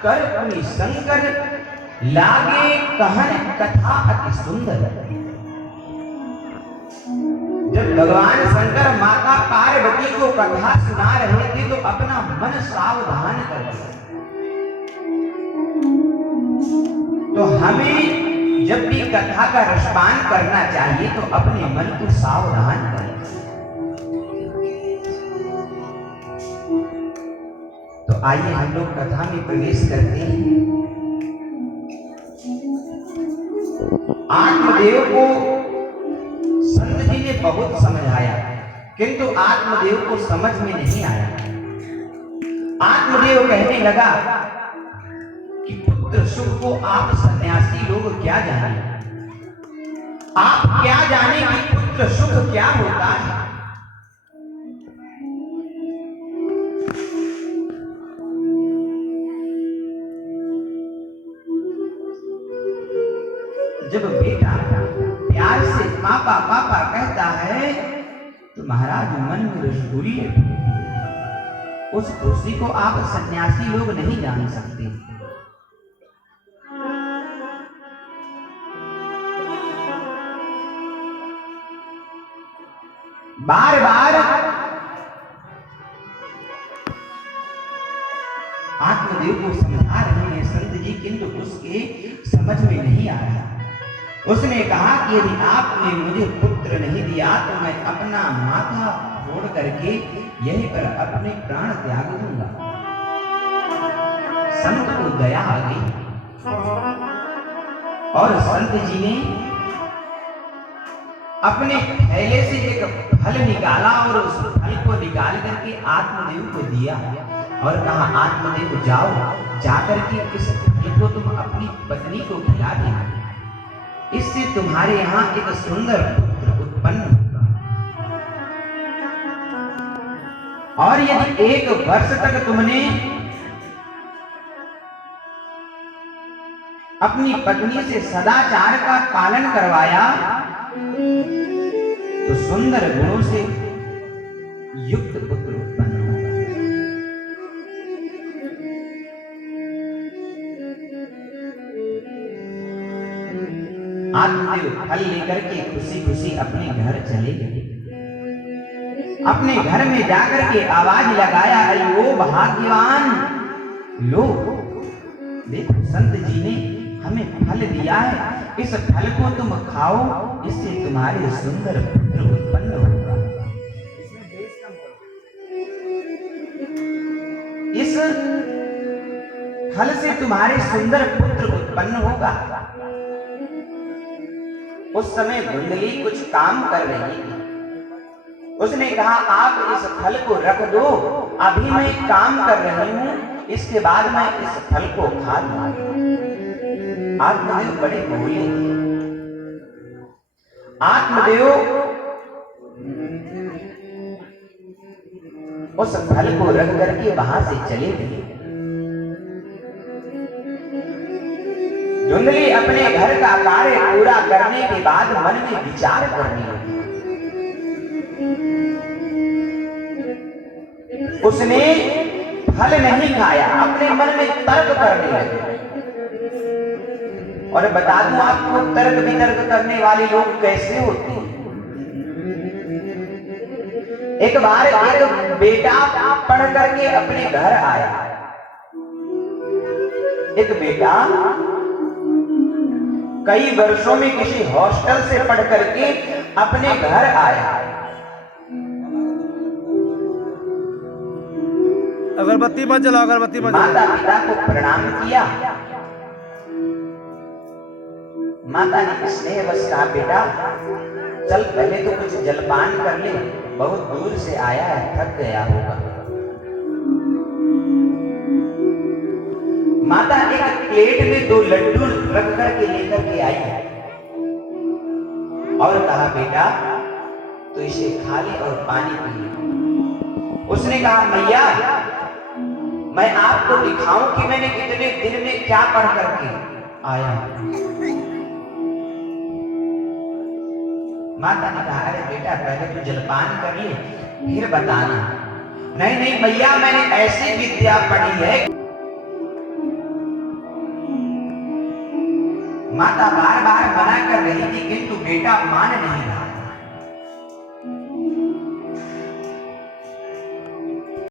कर पुनि शंकर, लागे कहन कथा अति सुंदर। जब भगवान शंकर माता पार्वती को कथा सुना रहे थे तो अपना मन सावधान कर दिया। तो हमें जब भी कथा का रसपान करना चाहिए तो अपने मन को सावधान करें। तो आइए हम लोग कथा में प्रवेश करते हैं। आत्मदेव को संत जी ने बहुत समझाया, किंतु आत्मदेव को समझ में नहीं आया। आत्मदेव कहने लगा कि पुत्र सुख को आप सन्यासी लोग क्या जाने, आप क्या जाने कि पुत्र सुख क्या होता है। जब बेटा प्यार से पापा पापा कहता है तो महाराज मन में रसगुल्ले, उस खुशी को आप सन्यासी लोग नहीं जान सकते। बार बार आत्मदेव को समझा रहे हैं संत जी, किंतु उसके समझ में नहीं आ रहा। उसने कहा कि यदि आपने मुझे पुत्र नहीं दिया तो मैं अपना माथा फोड़ करके यहीं पर अपने प्राण त्याग दूंगा। संत को दया आ गई और संत जी ने अपने थैले से एक फल निकाला और उस फल को निकाल करके आत्मदेव को दिया और कहा, आत्मदेव जाओ, जाकर के इस फल को तुम अपनी पत्नी को खिला देना, इससे तुम्हारे यहाँ एक सुंदर पुत्र उत्पन्न होगा। और यदि 1 वर्ष तक तुमने अपनी पत्नी से सदाचार का पालन करवाया तो सुंदर गुणों से युक्त पुत्र उत्पन्न होगा। आत्मदेव फल लेकर के खुशी खुशी अपने घर चले गए। अपने घर में जाकर के आवाज लगाया, अयो भाग्यवान लोग, देखो संत जी ने हमें फल दिया है, इस फल को तुम खाओ, इससे तुम्हारे सुंदर पुत्र उत्पन्न होगा। इस फल से तुम्हारे सुंदर पुत्र उत्पन्न होगा। उस समय धुंधली कुछ काम कर रही थी। उसने कहा, आप इस फल को रख दो, अभी मैं काम कर रही हूं, इसके बाद मैं इस फल को खा लूंगी। आत्मदेव बड़े भोले थे। आत्मदेव उस फल को रख करके वहां से चले गए। धुंधली अपने घर का कार्य पूरा करने के बाद मन में विचार करने लगी। उसने फल नहीं खाया, अपने मन में तर्क करने लगी। और बता दूं आपको, तर्क वितर्क करने वाले लोग कैसे होते हैं। एक बार एक बेटा पढ़ करके अपने घर आया। एक बेटा कई वर्षों में किसी हॉस्टल से पढ़ करके अपने घर आया। अगरबत्ती मत जलाओ, अगरबत्ती मत जलाओ। माता पिता को प्रणाम किया। माता ने स्नेहवश कहा, बेटा चल पहले तो कुछ जलपान कर ले, बहुत दूर से आया है, थक गया होगा। माता एक प्लेट में 2 लड्डू रख करके लेकर के आई और कहा, बेटा तो इसे खा ले और पानी पी ले। उसने कहा, मैया मैं आपको दिखाऊं कि मैंने कितने दिन में क्या पढ़ करके आया। माता ने कहा, अरे बेटा पहले तो जलपान कर ले फिर बताना। नहीं नहीं भैया, मैंने ऐसी विद्या पढ़ी है माता बार बार मना कर रही थी किंतु बेटा मान नहीं